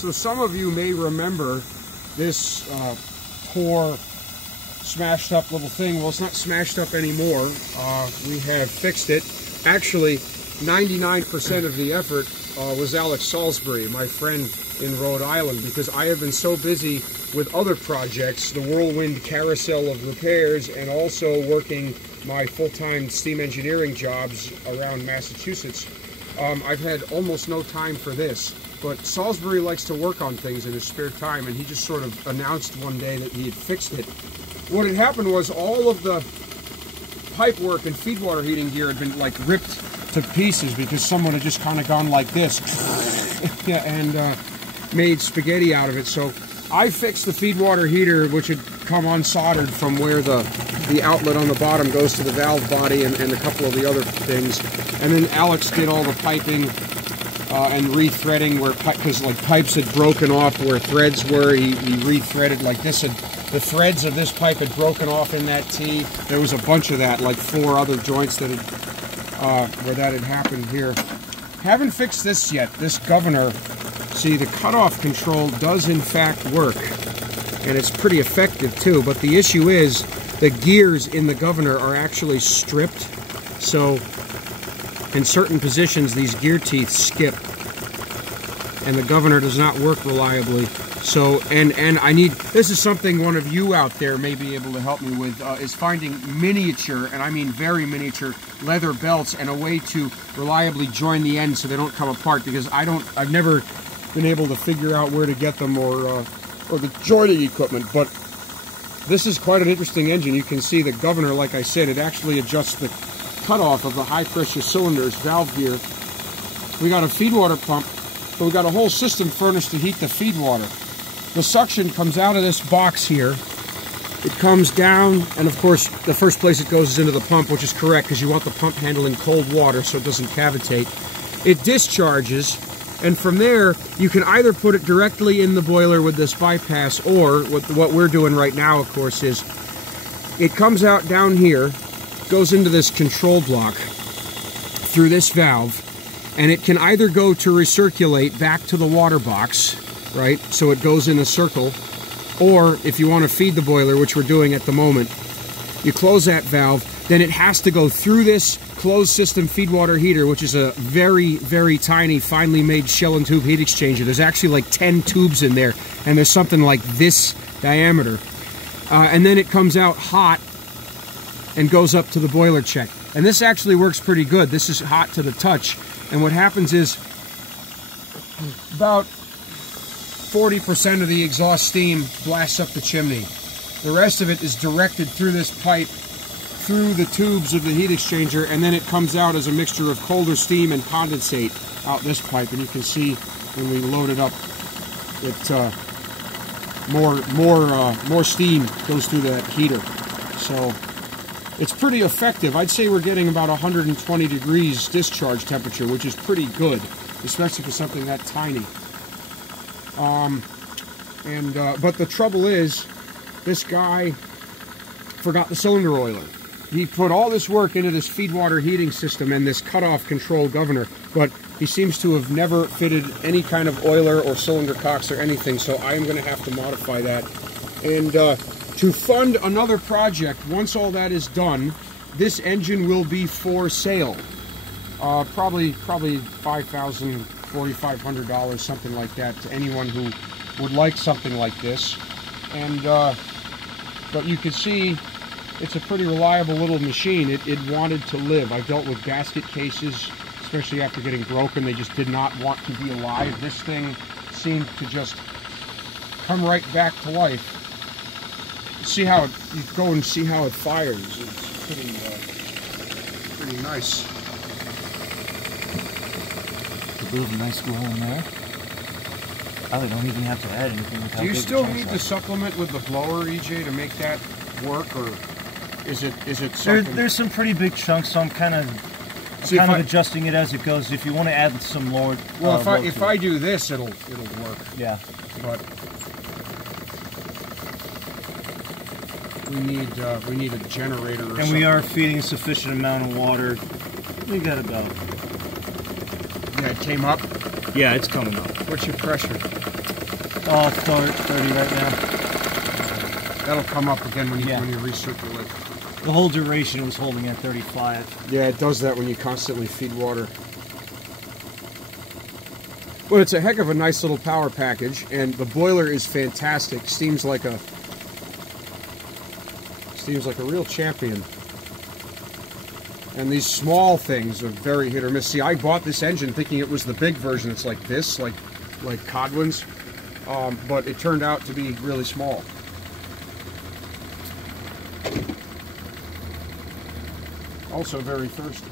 So some of you may remember this poor, smashed up little thing. Well, it's not smashed up anymore. We have fixed it. Actually, 99% of the effort was Alex Salisbury, my friend in Rhode Island, because I have been so busy with other projects, the whirlwind carousel of repairs, and also working my full-time steam engineering jobs around Massachusetts. I've had almost no time for this, but Salisbury likes to work on things in his spare time, and he just sort of announced one day that he had fixed it. What had happened was all of the pipe work and feed water heating gear had been like ripped to pieces because someone had just kind of gone like this yeah, and made spaghetti out of it. So I fixed the feed water heater, which had come unsoldered from where the outlet on the bottom goes to the valve body, and a couple of the other things. And then Alex did all the piping and rethreading where, because like pipes had broken off where threads were, he rethreaded like this. The threads of this pipe had broken off in that T. There was a bunch of that, like 4 other joints that had, where that had happened here. Haven't fixed this yet. This governor, see, the cutoff control does in fact work, and it's pretty effective too, but the issue is the gears in the governor are actually stripped, so in certain positions these gear teeth skip and the governor does not work reliably. So, and I need, this is something one of you out there may be able to help me with, is finding miniature, and I mean very miniature, leather belts and a way to reliably join the ends so they don't come apart, because I've never been able to figure out where to get them or the joining equipment. But this is quite an interesting engine. You can see the governor, like I said, it actually adjusts the cutoff of the high pressure cylinders, valve gear. We got a feed water pump, but we got a whole system furnished to heat the feed water. The suction comes out of this box here. It comes down, and of course, the first place it goes is into the pump, which is correct because you want the pump handle in cold water so it doesn't cavitate. It discharges, and from there, you can either put it directly in the boiler with this bypass, or what we're doing right now, of course, is it comes out down here, goes into this control block through this valve, and it can either go to recirculate back to the water box, right, so it goes in a circle, or if you want to feed the boiler, which we're doing at the moment, you close that valve, then it has to go through this closed system feed water heater, which is a very, very tiny, finely made shell and tube heat exchanger. There's actually like 10 tubes in there, and there's something like this diameter. And then it comes out hot and goes up to the boiler check. And this actually works pretty good. This is hot to the touch. And what happens is about 40% of the exhaust steam blasts up the chimney. The rest of it is directed through this pipe, through the tubes of the heat exchanger, and then it comes out as a mixture of colder steam and condensate out this pipe. And you can see when we load it up, it more steam goes through that heater. So it's pretty effective. I'd say we're getting about 120 degrees discharge temperature, which is pretty good, especially for something that tiny. But the trouble is, this guy forgot the cylinder oiler. He put all this work into this feed water heating system and this cutoff control governor, but he seems to have never fitted any kind of oiler or cylinder cocks or anything, so I am going to have to modify that. And to fund another project, once all that is done, this engine will be for sale. Probably $5,000, $4,500, something like that, to anyone who would like something like this. And but you can see it's a pretty reliable little machine. It wanted to live. I dealt with gasket cases, especially after getting broken. They just did not want to be alive. This thing seemed to just come right back to life. See how it, you go and see how it fires. It's pretty nice. Build a nice glow in there. Probably don't even have to add anything. Do you still need to supplement with the blower, EJ, to make that work, or is it something? There's some pretty big chunks, so I'm kind of adjusting it as it goes. If you want to add some more, well, if I do this, it'll work. Yeah, but we need a generator. Or something. We are feeding a sufficient amount of water. We got about. Yeah, it came up? Yeah, it's coming up. What's your pressure? 30 right now. That'll come up again when you recirculate. The whole duration was holding at 35. Yeah, it does that when you constantly feed water. Well, it's a heck of a nice little power package, and the boiler is fantastic. Steams like a real champion. And these small things are very hit or miss. See, I bought this engine thinking it was the big version. It's like this, like Codwin's, but it turned out to be really small. Also very thirsty.